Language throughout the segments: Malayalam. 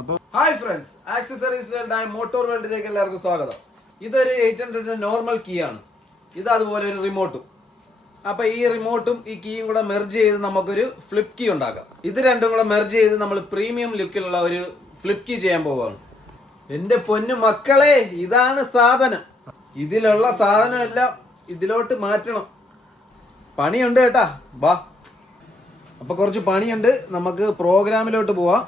അപ്പോൾ ഹായ് ഫ്രണ്ട്സ്, ആക്സസറീസ് വേൾഡ് ആയ മോട്ടോർ വേൾഡിലേക്ക് എല്ലാവർക്കും സ്വാഗതം. ഇതൊരു 800 നോർമൽ കീ ആണ്. ഇത് അതുപോലെ ഒരു റിമോട്ടും. അപ്പോൾ ഈ റിമോട്ടും ഈ കീയും കൂടെ മെർജ് ചെയ്ത് നമുക്കൊരു ഫ്ലിപ്പ് കീ ഉണ്ടാക്കാം. ഇത് രണ്ടും കൂടെ മെർജ് ചെയ്ത് നമ്മൾ പ്രീമിയം ലുക്കിലുള്ള ഒരു ഫ്ലിപ്പ് കീ ചെയ്യാൻ പോവുകയാണ്. എൻ്റെ പൊന്നു മക്കളെ, ഇതാണ് സാധനം. ഇതിലുള്ള സാധനമെല്ലാം ഇതിലോട്ട് മാറ്റണം. പണിയുണ്ട് കേട്ടാ, വാ. അപ്പോൾ കുറച്ച് പണിയുണ്ട്, നമുക്ക് പ്രോഗ്രാമിലോട്ട് പോവാം.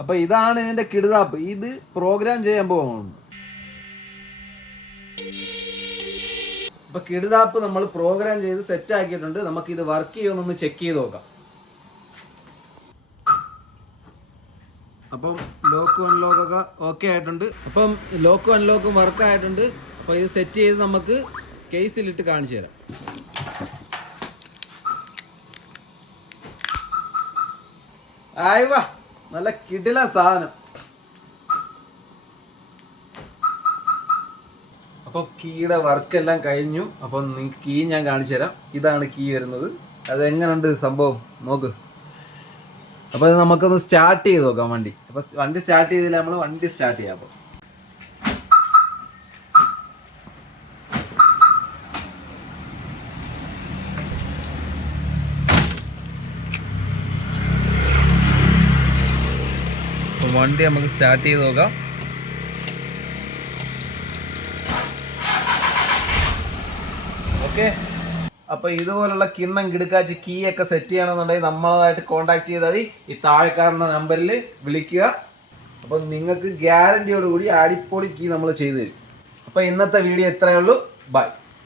അപ്പൊ ഇതാണ് ഇതിന്റെ കിടുതാപ്പ്. ഇത് പ്രോഗ്രാം ചെയ്യാൻ പോവാണ്. അപ്പൊ കിടുതാപ്പ് നമ്മൾ പ്രോഗ്രാം ചെയ്ത് സെറ്റ് ആക്കിയിട്ടുണ്ട്. നമുക്ക് ഇത് വർക്ക് ചെയ്യുമെന്നൊന്ന് ചെക്ക് ചെയ്ത് നോക്കാം. അപ്പം ലോക്കും അൺലോക്കൊക്കെ ഓക്കെ ആയിട്ടുണ്ട്. അപ്പം ലോക്കും അൺലോക്കും വർക്ക് ആയിട്ടുണ്ട്. അപ്പോൾ ഇത് സെറ്റ് ചെയ്ത് നമുക്ക് കേസിലിട്ട് കാണിച്ചു തരാം. ആയിവാ, നല്ല കിടില സാധനം. അപ്പോൾ കീയുടെ വർക്ക് എല്ലാം കഴിഞ്ഞു. അപ്പം കീ ഞാൻ കാണിച്ചു തരാം. ഇതാണ് കീ വരുന്നത്. അതെങ്ങനെയുണ്ട് സംഭവം നോക്ക്. അപ്പോൾ അത് നമുക്കൊന്ന് സ്റ്റാർട്ട് ചെയ്ത് നോക്കാം വണ്ടി. അപ്പോൾ വണ്ടി സ്റ്റാർട്ട് ചെയ്തില്ല, നമ്മൾ വണ്ടി സ്റ്റാർട്ട് ചെയ്യാം. അപ്പോൾ വണ്ടി നമുക്ക് സ്റ്റാർട്ട് ചെയ്ത് നോക്കാം. ഓക്കെ, അപ്പോൾ ഇതുപോലുള്ള കിണ്ണം കിടുക്കാച്ച് കീ ഒക്കെ സെറ്റ് ചെയ്യണമെന്നുണ്ടെങ്കിൽ നമ്മളായിട്ട് കോൺടാക്ട് ചെയ്താൽ മതി. ഈ താഴെക്കാരൻ്റെ നമ്പറിൽ വിളിക്കുക. അപ്പോൾ നിങ്ങൾക്ക് ഗ്യാരണ്ടിയോടുകൂടി അടിപൊളി കീ നമ്മൾ ചെയ്തു തരും. അപ്പോൾ ഇന്നത്തെ വീഡിയോ ഇത്രയേ ഉള്ളൂ. ബൈ.